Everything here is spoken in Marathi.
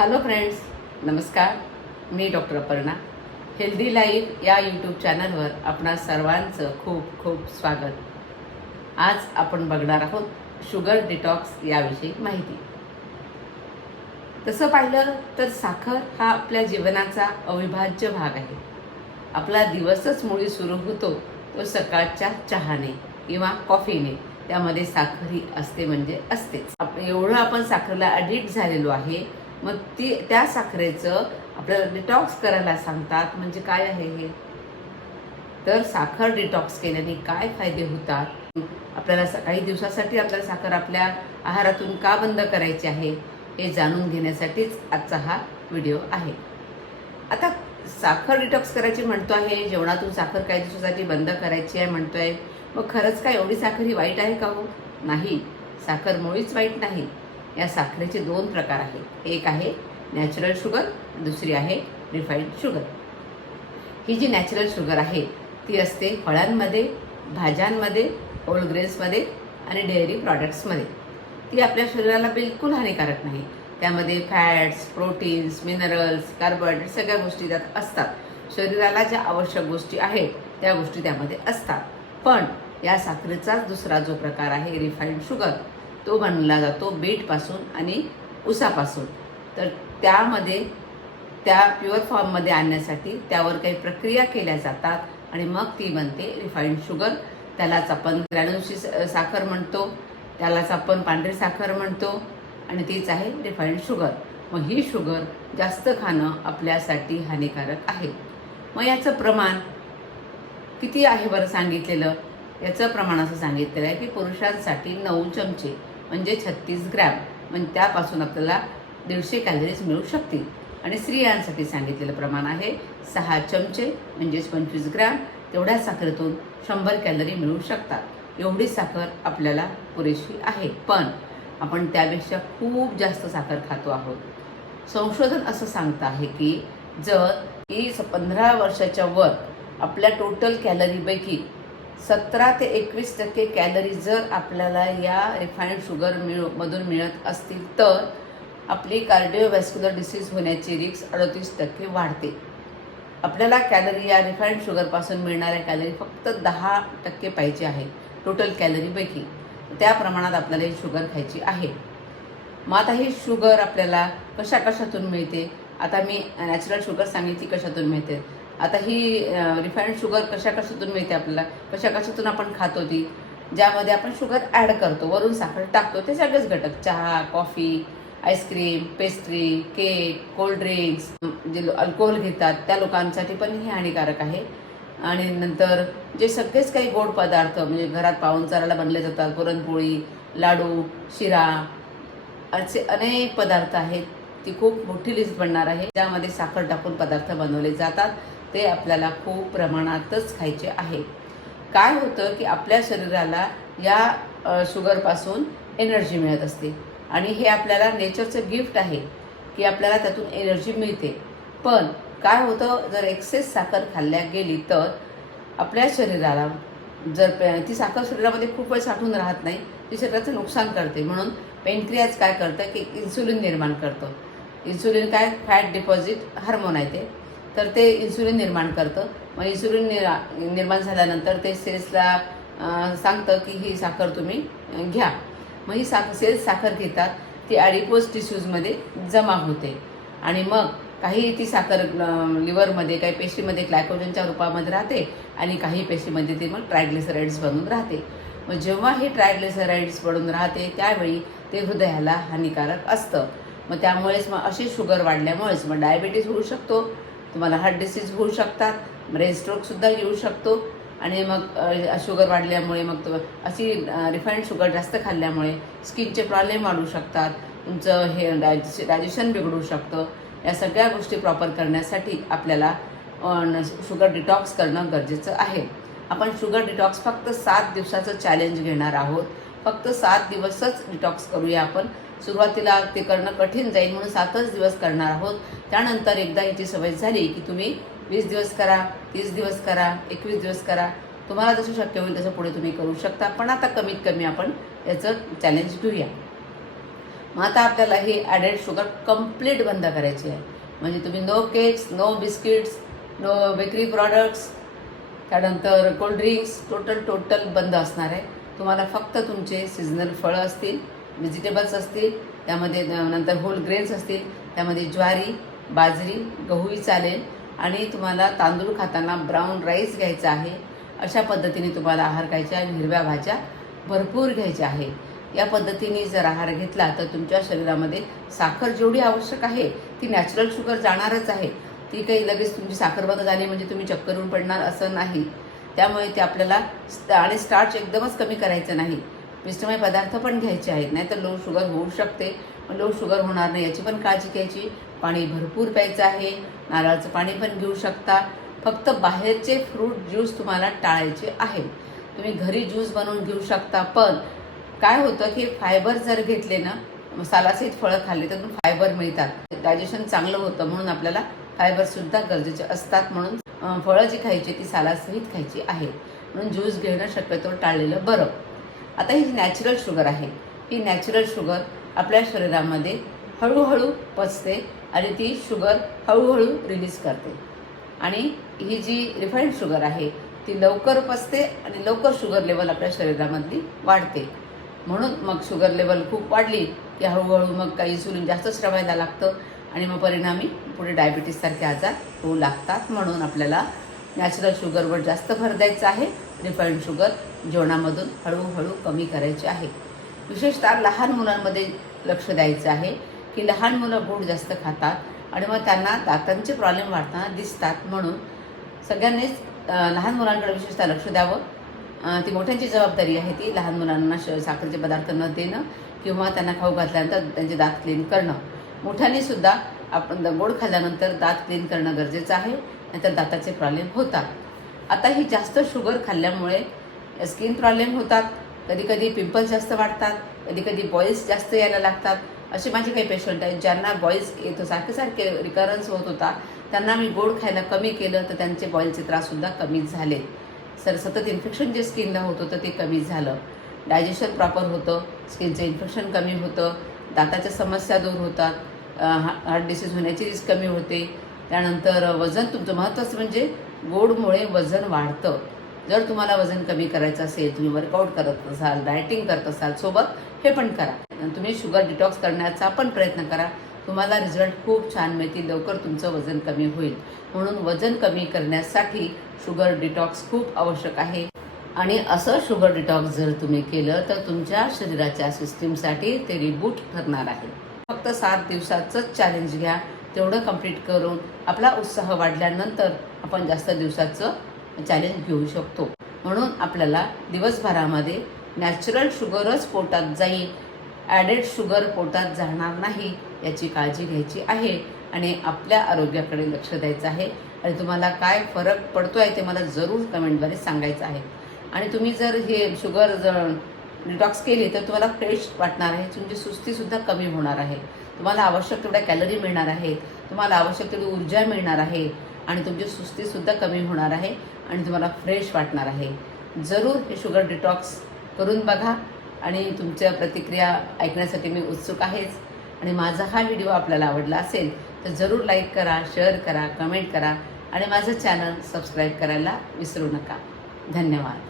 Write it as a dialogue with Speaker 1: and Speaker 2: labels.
Speaker 1: हॅलो फ्रेंड्स नमस्कार. मी डॉक्टर अपर्णा. हेल्दी लाईफ या यूट्यूब चॅनलवर आपणा सर्वांचं खूप खूप स्वागत. आज आपण बघणार आहोत शुगर डिटॉक्स याविषयी माहिती. तसं पाहिलं तर साखर हा आपल्या जीवनाचा अविभाज्य भाग आहे. आपला दिवसच मुळी सुरू होतो तो सकाळच्या चहाने किंवा कॉफीने. त्यामध्ये साखर ही असते म्हणजे असतेच. आप- एवढं आपण साखरेला अडिक्ट झालेलो आहे मग ती त्या साखरेचं आपल्याला डिटॉक्स करायला सांगतात म्हणजे काय आहे हे? तर साखर डिटॉक्स केल्याने काय फायदे होतात? आपल्याला स- काही दिवसासाठी आपल्याला साखर आपल्या आहारातून का बंद करायची आहे हे जाणून घेण्यासाठीच आजचा हा व्हिडिओ आहे. आता साखर डिटॉक्स करायची म्हणतो आहे जेवणातून साखर काही दिवसासाठी बंद करायची आहे म्हणतोय मग खरंच काय एवढी साखर ही वाईट आहे का हो? नाही. साखर मुळीच वाईट नाही. या साखरेचे दोन प्रकार आहेत. एक आहे नॅचरल शुगर दुसरी आहे रिफाईंड शुगर ही जी नॅचरल शुगर आहे ती असते फळांमध्ये भाज्यांमध्ये ओल्ड ग्रेन्समध्ये आणि डेअरी प्रॉडक्ट्समध्ये ती आपल्या शरीराला बिलकुल हानिकारक नाही. त्यामध्ये फॅट्स प्रोटीन्स मिनरल्स कार्बोहायड्रेट सगळ्या गोष्टी त्यात असतात. शरीराला ज्या आवश्यक गोष्टी आहेत त्या गोष्टी त्यामध्ये असतात. पण या साखरेचाच दुसरा जो प्रकार आहे रिफाईंड शुगर तो बनला जातो बीटपासून आणि उसापासून. तर त्यामध्ये त्या प्युअर फॉर्ममध्ये आणण्यासाठी त्यावर काही प्रक्रिया केल्या जातात आणि मग ती बनते रिफाईंड शुगर त्यालाच आपण ग्रॅन्युलची साखर म्हणतो त्यालाच आपण पांढरी साखर म्हणतो आणि तीच आहे रिफाईंड शुगर मग ही शुगर जास्त खाणं आपल्यासाठी हानिकारक आहे. मग याचं प्रमाण किती आहे बरं सांगितलेलं? याचं प्रमाण असं सांगितलेलं आहे की पुरुषांसाठी नऊ चमचे. म्हणजे छत्तीस ग्रॅम. म्हणजे त्यापासून आपल्याला दीडशे कॅलरीज मिळू शकतील. आणि स्त्रियांसाठी सांगितलेलं प्रमाण आहे सहा चमचे म्हणजेच पंचवीस ग्रॅम. तेवढ्या साखरेतून शंभर कॅलरी मिळू शकतात. एवढी साखर आपल्याला पुरेशी आहे. पण आपण त्यापेक्षा खूप जास्त साखर खातो आहोत. संशोधन असं सांगतं आहे की जर ही पंधरा वर्षाच्या वर आपल्या टोटल कॅलरीपैकी सतरा ते एकवीस टक्के कॅलरी जर आपल्याला या रिफाईंड शुगर मिळ मधून मिळत असतील तर आपली कार्डिओवॅस्क्युलर डिसीज होण्याची रिक्स अडतीस टक्के वाढते. आपल्याला कॅलरी या रिफाईंड शुगरपासून मिळणाऱ्या कॅलरी फक्त दहा टक्के पाहिजे आहे टोटल कॅलरीपैकी त्या प्रमाणात आपल्याला ही शुगर खायची आहे. मग आता ही शुगर आपल्याला कशा कशातून मिळते? आता मी नॅचरल शुगर सांगितली कशातून मिळते? आता ही रिफाईंड शुगर कशा कशातून मिळते आपल्याला? कशा कशातून आपण खातो ती? ज्यामध्ये आपण शुगर ॲड करतो वरून साखर टाकतो ते सगळेच घटक. चहा coffee ice cream pastry cake cold drinks जे अल्कोहोल घेतात त्या लोकांसाठी पण हे हानिकारक आहे. आणि नंतर जे सगळेच काही गोड पदार्थ म्हणजे घरात पाहुणचाराला बनले जातात पुरणपोळी लाडू शिरा असे अनेक पदार्थ आहेत. ती खूप मोठी लिस्ट बनणार आहे ज्यामध्ये साखर टाकून पदार्थ बनवले जातात. ते आपल्याला खूप प्रमाणातच खायचे आहे. काय होतं की आपल्या शरीराला या शुगरपासून एनर्जी मिळत असते. आणि हे आपल्याला नेचरचं गिफ्ट आहे की आपल्याला त्यातून एनर्जी मिळते. पण काय होतं जर एक्सेस साखर खाल्ल्या गेली तर आपल्या शरीराला जर ती साखर शरीरामध्ये खूप वेळ साठून राहत नाही ती शरीराचं नुकसान करते. म्हणून पेनक्रियाज काय करतं की इन्सुलिन निर्माण करतं. इन्सुलिन काय? फॅट डिपॉझिट हार्मोन आहे ते. तर ते इन्सुलिन निर्माण करतं. मग इन्सुलिन निरा निर्माण झाल्यानंतर ते सेल्सला सांगतं की ही साखर तुम्ही घ्या. मग ही साख सेल्स साखर घेतात ती ॲडिपोज टिश्यूजमध्ये जमा होते. आणि मग काही ती साखर लिव्हरमध्ये काही पेशीमध्ये ग्लायकोजनच्या रूपामध्ये राहते आणि काही पेशीमध्ये ती मग ट्रायग्लिसराईड्स बनून राहते. मग जेव्हा हे ट्रायग्लिसराईड्स बनून राहते त्यावेळी ते हृदयाला हानिकारक असतं. मग त्यामुळेच मग असे शुगर वाढल्यामुळेच मग डायबिटीज होऊ शकतो. तुम्हाला हार्ट डिसीज होऊ शकतात ब्रेन स्ट्रोकसुद्धा येऊ शकतो. आणि मग शुगर वाढल्यामुळे मग तुम अशी रिफाईंड शुगर जास्त खाल्ल्यामुळे स्किनचे प्रॉब्लेम वाढू शकतात. तुमचं हे डायजे डायजेशन बिघडू शकतं. या सगळ्या गोष्टी प्रॉपर करण्यासाठी आपल्याला शुगर डिटॉक्स करणं गरजेचं आहे. आपण शुगर डिटॉक्स फक्त सात दिवसाचं चॅलेंज घेणार आहोत. फक्त सात दिवसच डिटॉक्स करूया आपण. सुरुवातीला ते करणं कठीण जाईल म्हणून सातच दिवस करणार आहोत. त्यानंतर एकदा याची सवय झाली की तुम्ही वीस दिवस करा तीस दिवस करा एकवीस दिवस करा. तुम्हाला जसं शक्य होईल तसं पुढे तुम्ही करू शकता. पण आता कमीत कमी आपण याचं चॅलेंज घेऊया. मग आता आपल्याला हे ॲडेड शुगर कंप्लीट बंद करायची आहे. म्हणजे तुम्ही no cakes no biscuits no bakery products त्यानंतर कोल्ड्रिंक्स टोटल टोटल बंद असणार आहे. तुम्हाला फक्त तुमचे सीजनल फळं असतील. व्हेजिटेबल्स असतील त्यामध्ये नंतर होल ग्रेन्स असतील त्यामध्ये ज्वारी बाजरी गहूही चालेल. आणि तुम्हाला तांदूळ खाताना ब्राऊन राईस घ्यायचा आहे. अशा पद्धतीने तुम्हाला आहार घ्यायचा आणि हिरव्या भाज्या भरपूर घ्यायच्या आहे. या पद्धतीने जर आहार घेतला तर तुमच्या शरीरामध्ये साखर जेवढी आवश्यक आहे ती नॅचरल शुगर जाणारच आहे. ती काही लगेच तुमची साखर बंद झाली म्हणजे तुम्ही चक्करून पडणार असं नाही. त्यामुळे ते आपल्याला स्ट- आणि स्टार्च एकदमच कमी करायचं नाही. पिष्टमय पदार्थ पण घ्यायचे आहेत. नाही तर लो शुगर होऊ शकते. पण लो शुगर होणार नाही. याची पण काळजी घ्यायची. पाणी भरपूर प्यायचं आहे. नारळाचं पाणी पण घेऊ शकता. फक्त बाहेरचे फ्रूट ज्यूस तुम्हाला टाळायचे आहे. तुम्ही घरी ज्यूस बनवून घेऊ शकता. पण काय होतं की फायबर जर घेतले ना सालासहित फळं खाल्ली तर फायबर मिळतात. डायजेशन चांगलं होतं म्हणून आपल्याला फायबरसुद्धा गरजेचे असतात म्हणून फळं जी खायची ती सालासहित खायची आहेत म्हणून ज्यूस घेणं शक्यतो टाळलेलं बरं. आता ही नॅचरल शुगर आहे. ही नॅचरल शुगर आपल्या शरीरामध्ये हळूहळू पचते आणि ती शुगर हळूहळू रिलीज करते. आणि ही जी रिफाईंड शुगर आहे ती लवकर पचते आणि लवकर शुगर लेवल आपल्या शरीरामधली वाढते. म्हणून मग शुगर लेवल खूप वाढली की हळूहळू मग काही इन्सुलिन जास्त श्रवायला लागतं आणि मग परिणामी पुढे डायबिटीससारखे आजार होऊ लागतात म्हणून आपल्याला नॅचरल शुगरवर जास्त भर द्यायचा आहे. रिफाईंड शुगर जेवणामधून हळूहळू कमी करायची आहे. विशेषतः लहान मुलांमध्ये लक्ष द्यायचं आहे की लहान मुलं गोड जास्त खातात आणि मग त्यांना दातांचे प्रॉब्लेम वाढताना दिसतात म्हणून सगळ्यांनीच लहान मुलांकडे विशेषतः लक्ष द्यावं. ती मोठ्यांची जबाबदारी आहे ती लहान मुलांना श साखरेचे पदार्थ न देणं किंवा त्यांना खाऊ घातल्यानंतर त्यांचे दात क्लीन करणं. मोठ्यांनीसुद्धा आपण द- गोड खाल्ल्यानंतर दात क्लीन करणं गरजेचं आहे. नाहीतर दाताचे प्रॉब्लेम होतात. आता ही जास्त शुगर खाल्ल्यामुळे स्किन प्रॉब्लेम होतात. कधी कधी पिंपल्स जास्त वाढतात. कधी कधी बॉईल्स जास्त यायला लागतात. असे माझे काही पेशंट आहेत ज्यांना बॉईल्स येतो सारखे सारखे रिकरन्स होत होता. त्यांना मी गोड खायला कमी केलं तर त्यांचे बॉईलचे त्राससुद्धा कमी झाले. सर सतत इन्फेक्शन जे स्किनला होत होतं ते कमी झालं. डायजेशन प्रॉपर होतं. स्किनचं इन्फेक्शन कमी होतं. दाताच्या समस्या दूर होतात. हार्ट डिसीज होण्याची रिस्क कमी होते. त्यानंतर वजन तुमचं महत्त्वाचं म्हणजे गोडमुळे वजन वाढतं. जर तुम्हाला वजन कमी करायचं असेल तुम्ही वर्कआउट करत असाल डायटिंग करत असाल सोबत हे पण करा. तुम्ही शुगर डिटॉक्स करण्याचा पण प्रयत्न करा. तुम्हाला रिझल्ट खूप छान मिळतील. लवकर तुमचं वजन कमी होईल. म्हणून वजन कमी करण्यासाठी शुगर डिटॉक्स खूप आवश्यक आहे. आणि असं शुगर डिटॉक्स जर तुम्ही केलं तर तुमच्या शरीराच्या सिस्टीमसाठी ते रिबूट ठरणार आहे. फक्त सात दिवसाचंच चॅलेंज घ्या. तेवढं कंप्लीट करून आपला उत्साह वाढल्यानंतर आपण जास्त दिवसाचं चॅलेंज घेऊ शकतो. म्हणून आपल्याला दिवसभरामध्ये नॅचरल शुगरच पोटात जाईल. ॲडेड शुगर पोटात जाणार नाही याची काळजी घ्यायची आहे आणि आपल्या आरोग्याकडे लक्ष द्यायचं आहे. आणि तुम्हाला काय फरक पडतो आहे ते मला जरूर कमेंटद्वारे सांगायचं आहे. आणि तुम्ही जर हे शुगर जर डिटॉक्स केली तर तुम्हाला फ्रेश वाटणार आहे. तुमची सुस्तीसुद्धा कमी होणार आहे. तुम्हाला आवश्यक तेवढ्या कॅलरी मिळणार आहे तुम्हाला आवश्यक तेवढी ऊर्जा मिळणार आहे. आणि तुमची सुस्तीसुद्धा कमी होणार आहे आणि तुम्हाला फ्रेश वाटणार आहे. जरूर हे शुगर डिटॉक्स करून बघा आणि तुमच्या प्रतिक्रिया ऐकण्यासाठी मी उत्सुक आहेच. आणि माझा हा व्हिडिओ आपल्याला आवडला असेल तर जरूर लाईक करा शेअर करा कमेंट करा आणि माझं चॅनल सबस्क्राईब करायला विसरू नका. धन्यवाद.